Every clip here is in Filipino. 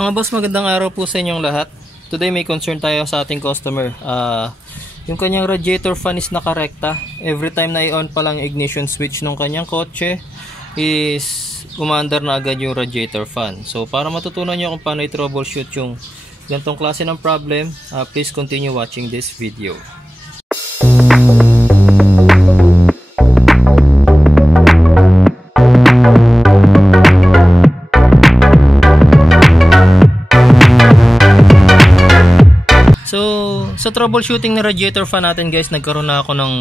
Mga boss, magandang araw po sa inyong lahat. Today may concern tayo sa ating customer. Yung kanyang radiator fan is nakarekta. Every time na i-on pa lang ignition switch ng kanyang kotse is umaandar na agad yung radiator fan. So para matutunan nyo kung paano i-troubleshoot yung ganitong klase ng problem, please continue watching this video. So, sa troubleshooting ng radiator fan natin guys, nagkaroon na ako ng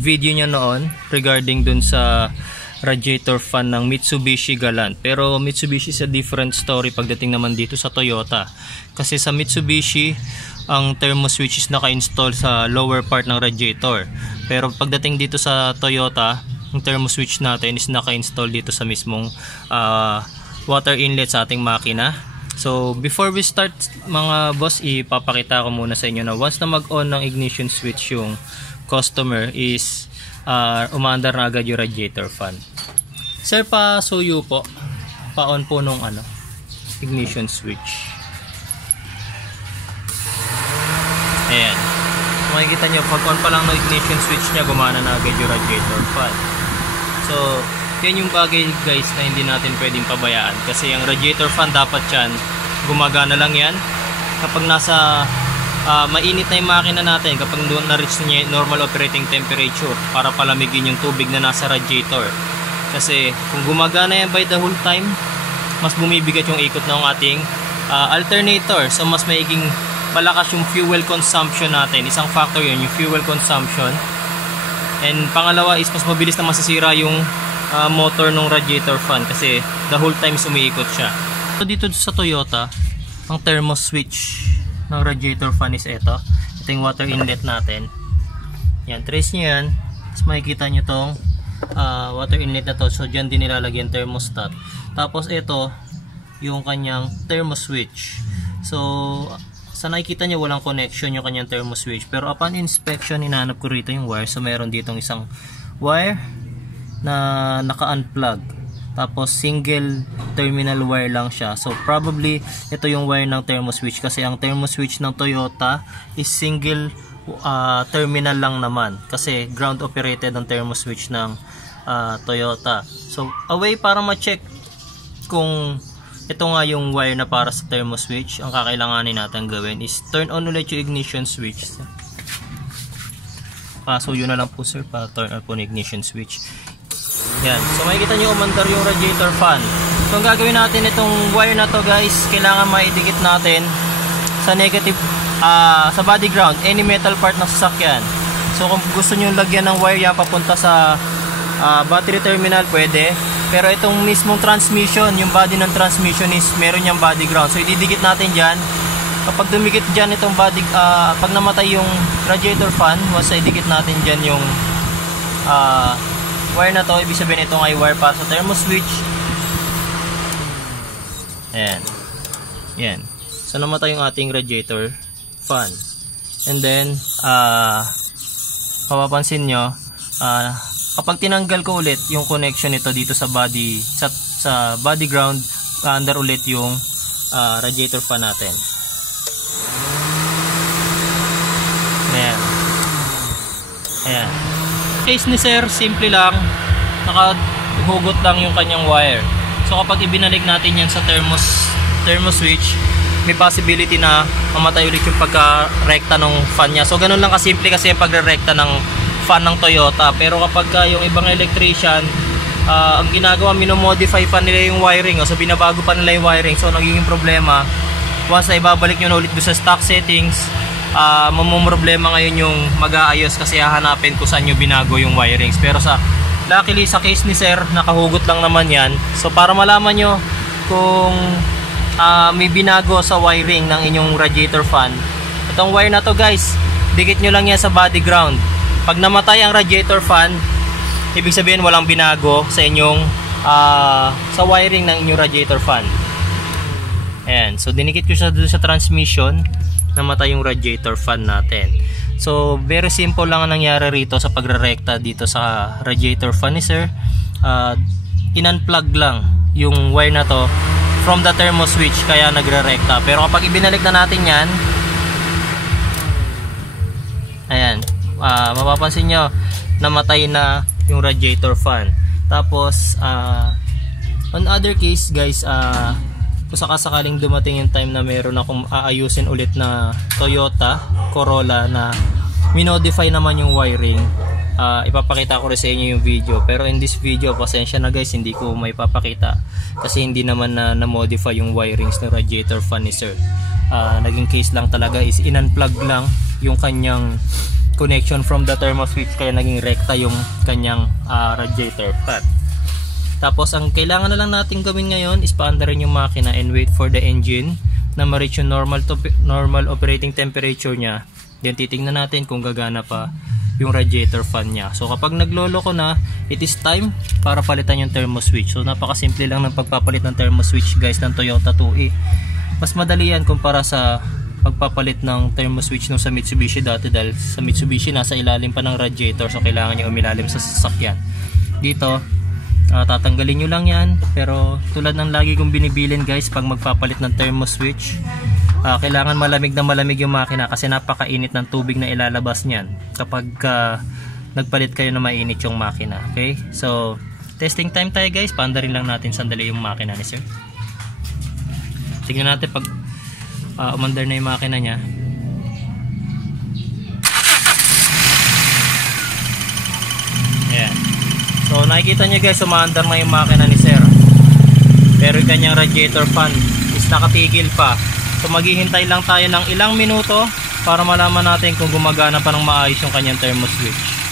video niya noon regarding dun sa radiator fan ng Mitsubishi Galant. Pero Mitsubishi is a different story pagdating naman dito sa Toyota. Kasi sa Mitsubishi, ang thermo switch is naka-install sa lower part ng radiator. Pero pagdating dito sa Toyota, ang thermo switch natin is naka-install dito sa mismong water inlet sa ating makina. So before we start mga boss, ipapakita ko muna sa inyo na once na mag-on ng ignition switch yung customer is umaandar na agad yung radiator fan. Sir, pa-suyo po, pa-on po nung ignition switch. Ayan, makikita nyo pag-on pa lang ng ignition switch nya, gumana na agad yung radiator fan. So yan yung bagay guys na hindi natin pwedeng pabayaan, kasi ang radiator fan dapat yan gumagana lang yan kapag nasa mainit na yung makina natin, kapag na-reach niya normal operating temperature para palamigin yung tubig na nasa radiator. Kasi kung gumagana yan by the whole time, mas bumibigat yung ikot ng ating alternator, so mas maiging malakas yung fuel consumption natin. Isang factor yun, yung fuel consumption, and pangalawa is mas mabilis na masisira yung motor ng radiator fan kasi the whole time umiikot siya. So dito sa Toyota, ang thermo switch ng radiator fan is ito yung water inlet natin. Yan, trace nyo yan, tapos makikita nyo tong water inlet na to. So dyan din nilalagyan thermostat. Tapos ito yung kanyang thermo switch. So sa nakikita nyo walang connection yung kanyang thermo switch, pero upon inspection hinanap ko rito yung wire. So meron ditong isang wire na naka-unplug, tapos single terminal wire lang siya. So probably ito yung wire ng thermo switch, kasi ang thermo switch ng Toyota is single terminal lang naman, kasi ground operated ang thermo switch ng Toyota. So a way para ma-check kung ito nga yung wire na para sa thermo switch, ang kakailanganin natin gawin is turn on ulit yung ignition switch. So yun na lang po sir, para turn on po yung ignition switch. Yan, so makikita nyo umandar yung radiator fan. So ang gagawin natin, itong wire na to guys, kailangan maidikit natin sa negative, sa body ground, any metal part ng sasakyan. So kung gusto nyo lagyan ng wire yan papunta sa battery terminal, pwede. Pero itong mismong transmission, yung body ng transmission is meron yung body ground. So ididikit natin dyan. Kapag dumikit dyan itong body, pag namatay yung radiator fan, once idikit natin dyan yung wire na to, ibig sabihin itong ay wire para sa thermo switch. Ayan. Yan. So namatay yung ating radiator fan. And then mapapansin nyo, kapag tinanggal ko ulit yung connection nito dito sa body, sa body ground, under ulit yung radiator fan natin. Ayan. Ayan. Case ni sir, simple lang, nakahugot lang yung kanyang wire. So kapag ibinalik natin yan sa thermo switch, may possibility na mamatay ulit yung pagka-rekta ng fan niya. So ganun lang kasimple kasi yung pagre-rekta ng fan ng Toyota. Pero kapag yung ibang electrician, ang ginagawa, minomodify pa nila yung wiring, so binabago pa nila yung wiring. So nagiging problema, once na ibabalik nyo na ulit sa stock settings, mamumroblema ngayon yung mag-aayos, kasi hahanapin kung saan nyo binago yung wirings. Pero luckily sa case ni sir, nakahugot lang naman yan. So para malaman nyo kung may binago sa wiring ng inyong radiator fan, itong wire na to guys, dikit nyo lang yan sa body ground. Pag namatay ang radiator fan, ibig sabihin walang binago sa inyong sa wiring ng inyong radiator fan. Ayan, so dinikit ko siya doon sa transmission, namatay yung radiator fan natin. So very simple lang ang nangyari rito sa pagre-rekta dito sa radiator fan ni sir. In-unplug lang yung wire na to from the thermo switch kaya nagre-rekta. Pero kapag ibinalik na natin yan, ayan, mapapansin nyo namatay na yung radiator fan. Tapos on other case guys, kung sakasakaling dumating yung time na meron akong aayusin ulit na Toyota Corolla na minodify naman yung wiring, ipapakita ko rin sa inyo yung video. Pero in this video, pasensya na guys, hindi ko may papakita kasi hindi naman na-modify yung wirings ng radiator fan ni sir. Naging case lang talaga is in-unplug lang yung kanyang connection from the thermo switch kaya naging rekta yung kanyang radiator fan. Tapos ang kailangan na lang natin gawin ngayon is paandarin yung makina and wait for the engine na ma-reach yung normal operating temperature niya. Then titingnan natin kung gagana pa yung radiator fan niya. So kapag naglolo ko na, it is time para palitan yung thermo switch. So napakasimple lang ng pagpapalit ng thermo switch guys ng Toyota 2E. Mas madali yan kumpara sa pagpapalit ng thermo switch nung sa Mitsubishi dati, dahil sa Mitsubishi nasa ilalim pa ng radiator, so kailangan niya umilalim sa sasakyan. Dito tatanggalin nyo lang yan. Pero tulad ng lagi kong binibilin guys, pag magpapalit ng thermo switch, kailangan malamig na malamig yung makina kasi napakainit ng tubig na ilalabas niyan kapag nagpalit kayo na mainit yung makina. Okay, so testing time tayo guys. Paandarin lang natin sandali yung makina ni sir. Tingnan natin pag umandar na yung makina niya. Ayan. So nakikita nyo guys, umaandar na yung makina ni sir. Pero yung kanyang radiator fan is nakatigil pa. So maghihintay lang tayo ng ilang minuto para malaman natin kung gumagana pa ng maayos yung kanyang thermo switch.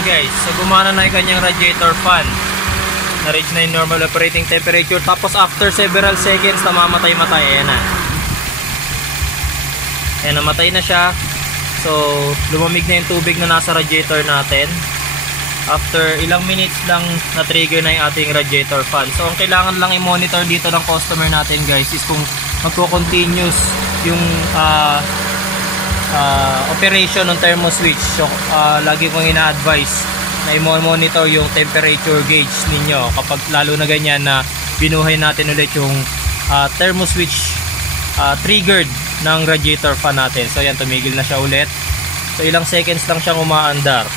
Guys, so gumana na yung kanyang radiator fan, na-reach na yung normal operating temperature. Tapos after several seconds, namamatay-matay. Ayan na, ayan, namatay na siya. So lumamig na yung tubig na nasa radiator natin. After ilang minutes lang, na-trigger na yung ating radiator fan. So ang kailangan lang i-monitor dito ng customer natin guys is kung magko-continuous yung operation ng thermo switch. So lagi kong ina-advise na i-monitor yung temperature gauge ninyo kapag lalo na ganyan na binuhay natin ulit yung thermo switch triggered ng radiator fan natin. So yan, tumigil na siya ulit. So ilang seconds lang siyang umaandar.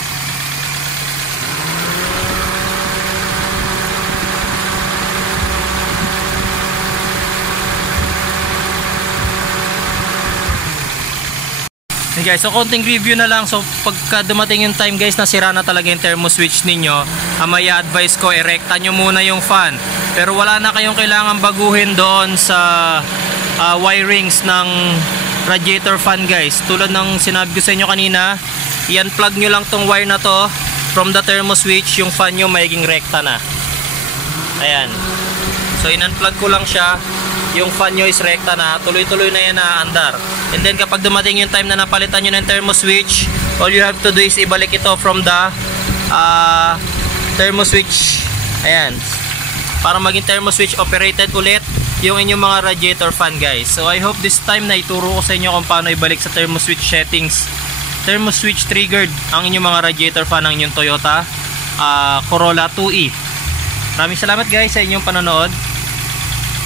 guys, so konting review na lang. So pagka dumating yung time guys na sira na talaga yung thermo switch ninyo, may advice ko, erekta nyo muna yung fan. Pero wala na kayong kailangan baguhin doon sa wirings ng radiator fan guys. Tulad ng sinabi ko sa inyo kanina, i-unplug nyo lang tong wire na to from the thermo switch, yung fan nyo magiging rekta na. Ayan, so in-unplug ko lang siya, yung fan nyo is rekta na, tuloy-tuloy na yan na andar. And then kapag dumating yung time na napalitan nyo ng thermo switch, all you have to do is ibalik ito from the thermo switch. Ayan, para maging thermo switch operated ulit yung inyong mga radiator fan guys. So I hope this time na ituro ko sa inyo kung paano ibalik sa thermo switch settings, thermo switch triggered ang inyong mga radiator fan ng inyong Toyota Corolla 2E. Maraming salamat guys sa inyong panonood.